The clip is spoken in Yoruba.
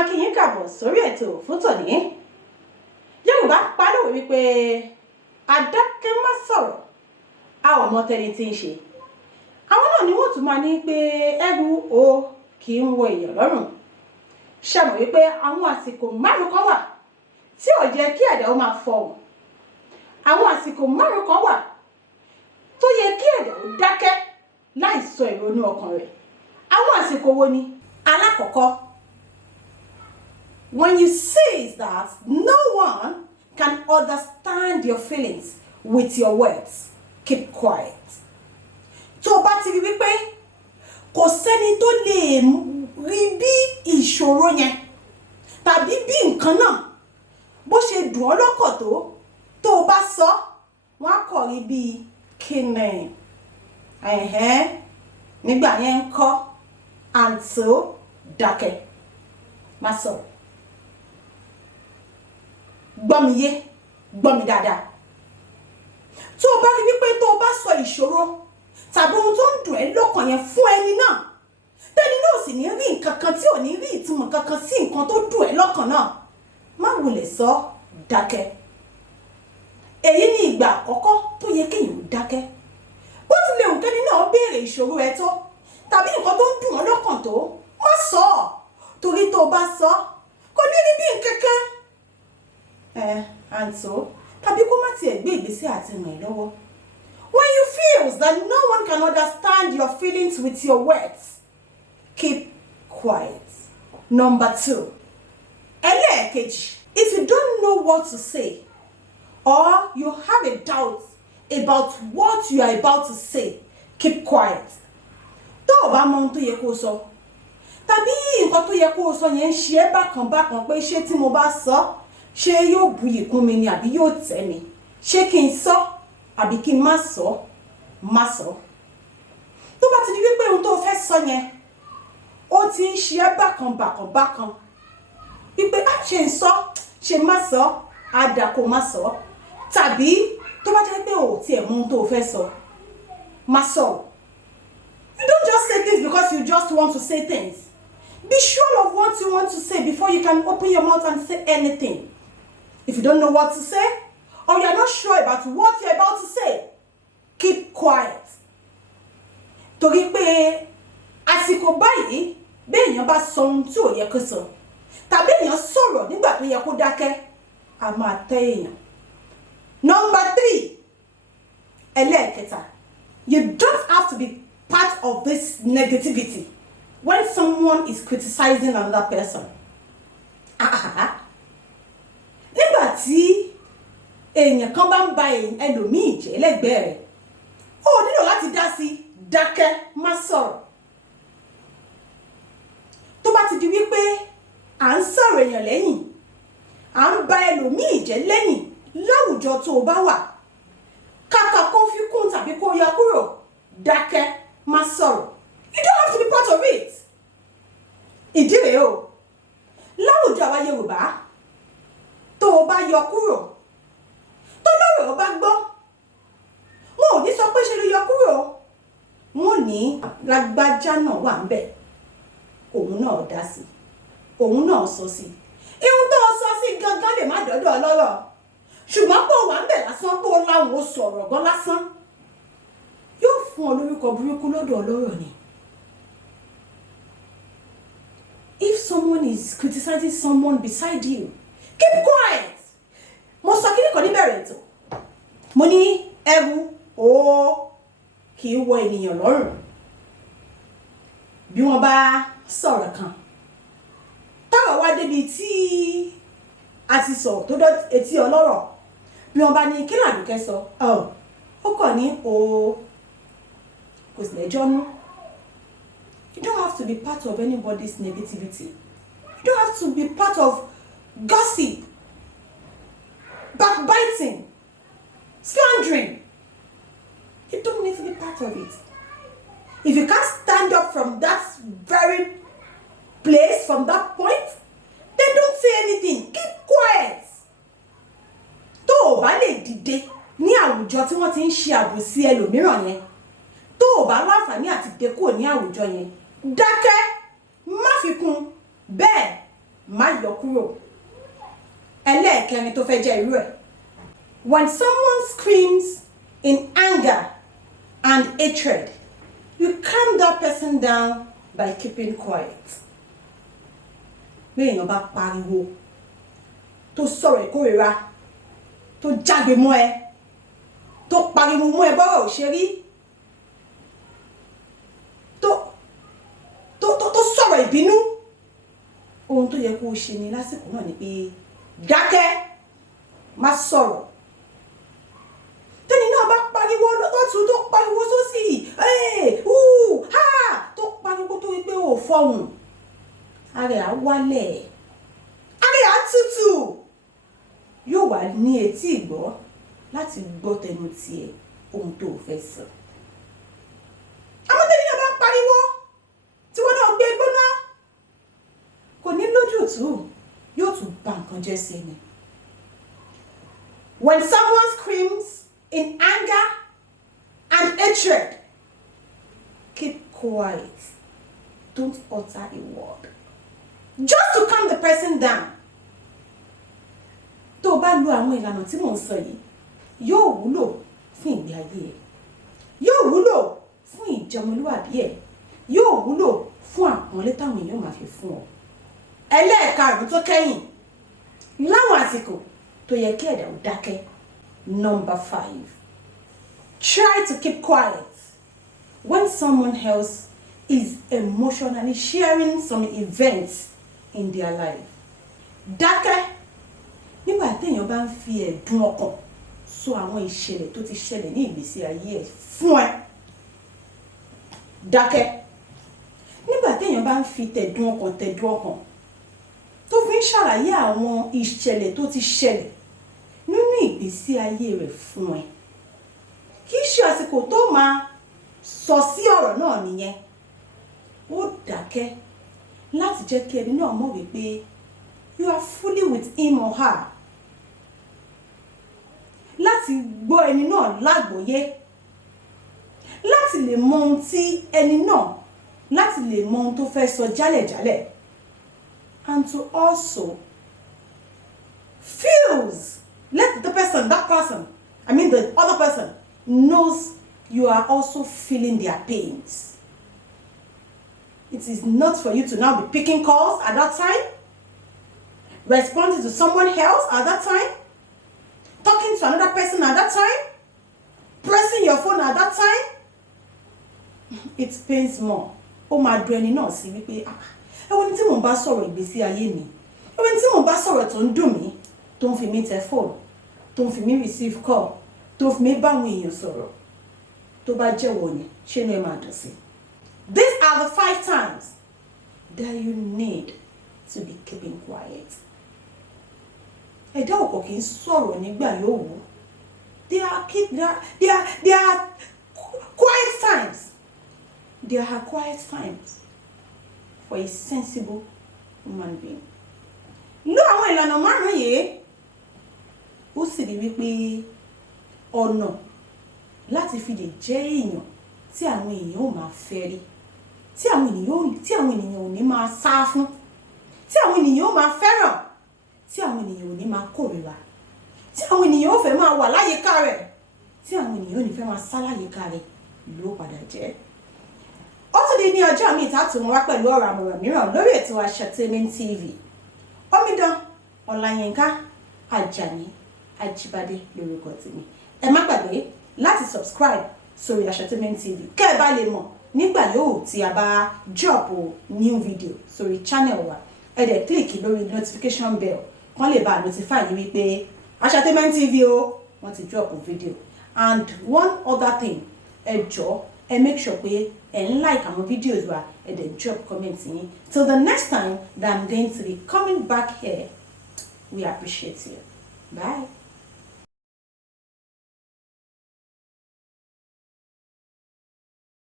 máa kí yín káàbọ̀ sórí ètò fún tòní. Yorùbá pa lówe wípé adákẹ́ má sọ̀rọ̀ a ò mọ tẹni tí ń ṣe. Àwọn náà ni wọ́n tún máa ní pé ẹrù o kì í wọ èèyàn lọ́rùn. Ṣé mọ̀ wípé àwọn àsìkò márùn kan wà tí ò jẹ́ kí ẹ̀dá ó máa fọhùn. Àwọn àsìkò márùn kan wà tó yẹ kí ẹ̀dá ó dákẹ́ láì sọ ìrònú ọkàn rẹ̀. Àwọn àsìkò wo ni? Alákọ̀ọ́kọ́, when you see that no one can understand your feelings with your words, keep quiet. Tó bá ti rí wípé kò sẹ́ni tó lè rí bí ìṣòro yẹn tàbí bí nǹkan náà bó ṣe dùn ọ́ lọ́kàn tó bá sọ, wọ́n á kọ̀ rí bí kíni. Nígbà yẹn ń kọ́ àǹtó dákẹ́ má sọ̀rọ̀. Gbọ́ mi yé, gbọ́ mi dáadáa. Tó o bá rí wípé tó o bá sọ ìṣòro tàbí ohun tó ń dùn ẹ́ lọ́kàn yẹn fún ẹni náà, tẹ́ni náà sì ní rí nǹkan kan tí ò ní rí ìtumọ̀ kankan sí nǹkan tó dùn ẹ́ lọ́kàn náà, má wulẹ̀ sọ, dákẹ́. Èyí ni ìgbà àkọ́kọ́ tó yẹ kéèyàn dákẹ́. Bó tilẹ̀ wù kẹ́ni náà béèrè ìṣòro ẹ tó tàbí nǹkan tó ń dùn ọ́ lọ́kàn tó, má sọ ọ́, torí tó o bá sọ kò ní rí bí nǹkan kan. And so, tàbí kó má tiẹ̀ gbé ìgbésẹ̀ àti ràn ẹ́ lọ́wọ́. When you feel that no one can understand your feelings with your words, keep quiet. Number 2. Ẹlẹ́ẹ̀kejì, if you don't know what to say or you have a doubt about what you are about to say, keep quiet. Tó o bá mọ ohun tó yẹ kó o sọ tàbí nǹkan tó yẹ kó o sọ yẹn ń ṣe ẹ́ bákan pé ṣé tí mo bá sọ ṣé yóò buyì kún mi ni àbí yóò tẹ́ mi, ṣé kí n sọ àbí kí n má sọ, má sọ. Tó bá ti di wípé ohun tó fẹ́ sọ yẹn ó ti ń ṣe ẹ́ bákan wípé ṣe ń sọ ṣe má sọ, àdà kò má sọ, tàbí tó bá jẹ́ pé ò tiẹ̀ mọ ohun tó fẹ́ sọ, má sọ. You don't just say things because you just want to say things. Be sure of what you want to say before you can open your mouth and say anything. If you don't know what to say, or you are not sure about what you are about to say, keep quiet. Torí pé àsìkò báyìí béèyàn bá sọ ohun tí ò yẹ kó sọ tàbí èèyàn sọ̀rọ̀ nígbà tó yẹ kó dákẹ́, a máa tẹ́ èèyàn. Number 3. Ẹlẹ́ẹ̀kẹta, you don't have to be part of this negativity when someone is criticizing another person. Nígbà tí èèyàn kan bá ń ba ẹlòmíì jẹ́ lẹ́gbẹ̀ẹ́ rẹ̀, ó nílò láti dá sí, dákẹ́, má sọ̀rọ̀. Tó bá ti di wípé à ń sọ̀rọ̀ èèyàn lẹ́yìn, à ń ba ẹlòmíì jẹ́ lẹ́yìn láwùjọ tó o bá wà, kàkà kó fi kún tàbí kó yọ kúrò, dákẹ́, má sọ̀rọ̀. You don't have to be part of it. Ìdí rèé o, láwùjọ àwa Yorùbá, tó o bá yọ kúrò, tó lọ́rọ̀ o bá gbọ́, wọn ò ní sọ pé ṣe ló yọ kúrò, wọn ò ní lágbájá náà wà ń bẹ̀, òun náà dá sí, òun náà sọ sí. Ihun tó sọ sí gangan lè má dọ́dọ̀ ọlọ́rọ̀, ṣùgbọ́n pé ó wà ń bẹ̀ lásán, pé ó láwọn ó sọ̀rọ̀ gan lásán, yóò fún ọ lórúkọ burúkú lọ́dọ̀ ọlọ́rọ̀ ni. If someone is criticizing someone beside you, keep quiet. Mo sọ kí ni kò ní bẹ̀rẹ̀ ètò. Mo ní ẹrù o kì í wọ ènìyàn lọ́rùn. Bí wọ́n bá sọ̀rọ̀ kan, táwọn wá débi tí a ti sọ tó dọ́ etí ọlọ́rọ̀, bí wọ́n bá ní kí làdùkẹ́ sọ, ó kàn ní o kò sì lẹ́jọ́ nú. You don't have to be part of anybody's negativity. You don't have to be part of gossip, backbiting, slandering. You don't need to be part of it. If you can't stand up from that very place, from that point, then don't say anything. Keep quiet. Tó o bá lè dìde ní àwùjọ tí wọ́n ti ń ṣe àbòsí ẹlòmíràn yẹn, tó o bá láǹfààní àti dé kúrò ní àwùjọ yẹn, dákẹ́, má fi kún, bẹ́ẹ̀ má yọ kúrò. Ẹlẹ́ẹ̀kẹrin tó fẹ́ jẹ́ irú ẹ̀. When someone screams in anger and hatred, you calm that person down by keeping quiet. Bí èèyàn bá pariwo, tó sọ̀rọ̀ ìkórìíra, tó jágbe mọ́ ẹ, tó pariwo mọ́ ẹ bọ́rọ̀ òṣèré, tó sọ̀rọ̀ ìbínú, ohun tó yẹ kó o ṣe ní lásìkò náà ni pé dákẹ́, má sọ̀rọ̀. Tẹ́ni náà bá pariwo lọ́tún tó pariwo sósì, tó pariwo tó wípé ò fọhùn, ara ẹ̀ á wálẹ̀, ara ẹ̀ á tútù, yóò wà ní etí ìgbọ́ láti gbọ́ tẹnu tiẹ̀ ohun tó fẹ́ sọ. Àwọn tẹ́ni náà bá pariwo tí wọ́n náà gbé gbóná, kò ní lójútùú, yóò tún bà nǹkan jẹ́ sí ni. When someone screams in anger and hatred, keep quiet. Don't utter a word. Just to calm the person down. Tó bá lo àwọn ìlànà tí mò ń sọ yìí, yóò wúlò fún ìgbé ayé ẹ̀. Yóò wúlò fún ìjọmọlúwàbí ẹ̀. Yóò wúlò fún àpọ́nlé táwọn èèyàn máa fi fún ọ. Ẹlẹ́ẹ̀karùn-ún tó kẹ́yìn, láwọn àsìkò tó yẹ kí ẹ̀dá ó dákẹ́. Number 5. Try to keep quiet when someone else is emotionally sharing some events in their life. Dákẹ́ nígbà téèyàn bá ń fi ẹ̀dùn ọkàn sọ àwọn ìṣẹ̀lẹ̀ tó ti ṣẹlẹ̀ ní ìgbésí ayé ẹ̀ fún ẹ. Dákẹ́ nígbà téèyàn bá ń fi tẹ̀dùn ọkàn tó fi ń ṣàlàyé àwọn ìṣẹ̀lẹ̀ tó ti ṣẹlẹ̀ nínú ìgbésí ayé rẹ̀ fún ẹ. Kì í ṣe àsìkò tó máa sọ sí ọ̀rọ̀ náà nìyẹn. Ó dákẹ́ láti jẹ́ kí ẹni náà mọ̀ wípé you are fully with him or her. Láti gbọ́ ẹni náà lágbọ́yé. Láti lè mọ ohun tí ẹni náà, láti lè mọ ohun tó fẹ́ sọ jálẹ̀jálẹ̀. And to also let the person, the other person knows you are also feeling their pains. It is not for you to now be picking calls at that time, responding to someone else at that time, talking to another person at that time, pressing your phone at that time. It pains more. Ó máa dùn ẹni náà sí wípé ẹwọ́n tí mò ń bá sọ̀rọ̀ ìgbésí ayé mi, ẹwọ́n tí mò ń bá sọ̀rọ̀ tó ń dùn mí, tó ń fi mí tẹ fóònù, tó ń fi mí receive call, tó ń fi mí bá àwọn èèyàn sọ̀rọ̀, tó bá jẹ́wọ́ ni ṣé inú ẹ máa dùn sí. These are the 5 times that you need to be keeping quiet. Ẹ̀dá ọkọ̀ kì í sọ̀rọ̀ nígbà yòówù. There are quiet times. There are quiet times for a sensible human being. Lo àwọn ìlànà márùn-ún yìí, ó sì rí wípé ọ̀nà láti fi lè jẹ́ èèyàn tí àwọn èèyàn ò máa fẹ́ rí, tí àwọn ènìyàn ò ní máa sá fún, tí àwọn ènìyàn ò máa fẹ́ràn, tí àwọn ènìyàn ò ní máa kórìíra, tí àwọn ènìyàn ò fẹ́ máa wà láyìíká rẹ̀, tí àwọn ènìyàn ò ní fẹ́ máa sá láyìíká rẹ̀ ló padà jẹ́. Ó tún di ní ọjọ́ mi ìta tó mọ́ wá pẹ̀lú ọ̀rọ̀ àmọ̀ràn mìíràn lórí ètò Asatainment TV. Omidan Ọláyínká Àjàní Ajíbádé lórúkọ tèmi. Ẹ má gbàgbé láti subscribe sórí Asatainment TV kẹ́ ẹ bá lè mọ̀ nígbà yóò tí a bá drop new video sórí channel wa. Ẹ dẹ̀ click lórí notification bell kán lè bá notify yín wípé Asatainment TV o wọ́n ti drop video. And one other thing, ẹ jọ̀ọ́ ẹ make sure pé ẹ ń like àwọn videos wa, ẹ dẹ̀ drop comments yín. Till the next time that I'm going to be coming back here, we appreciate you. Bye.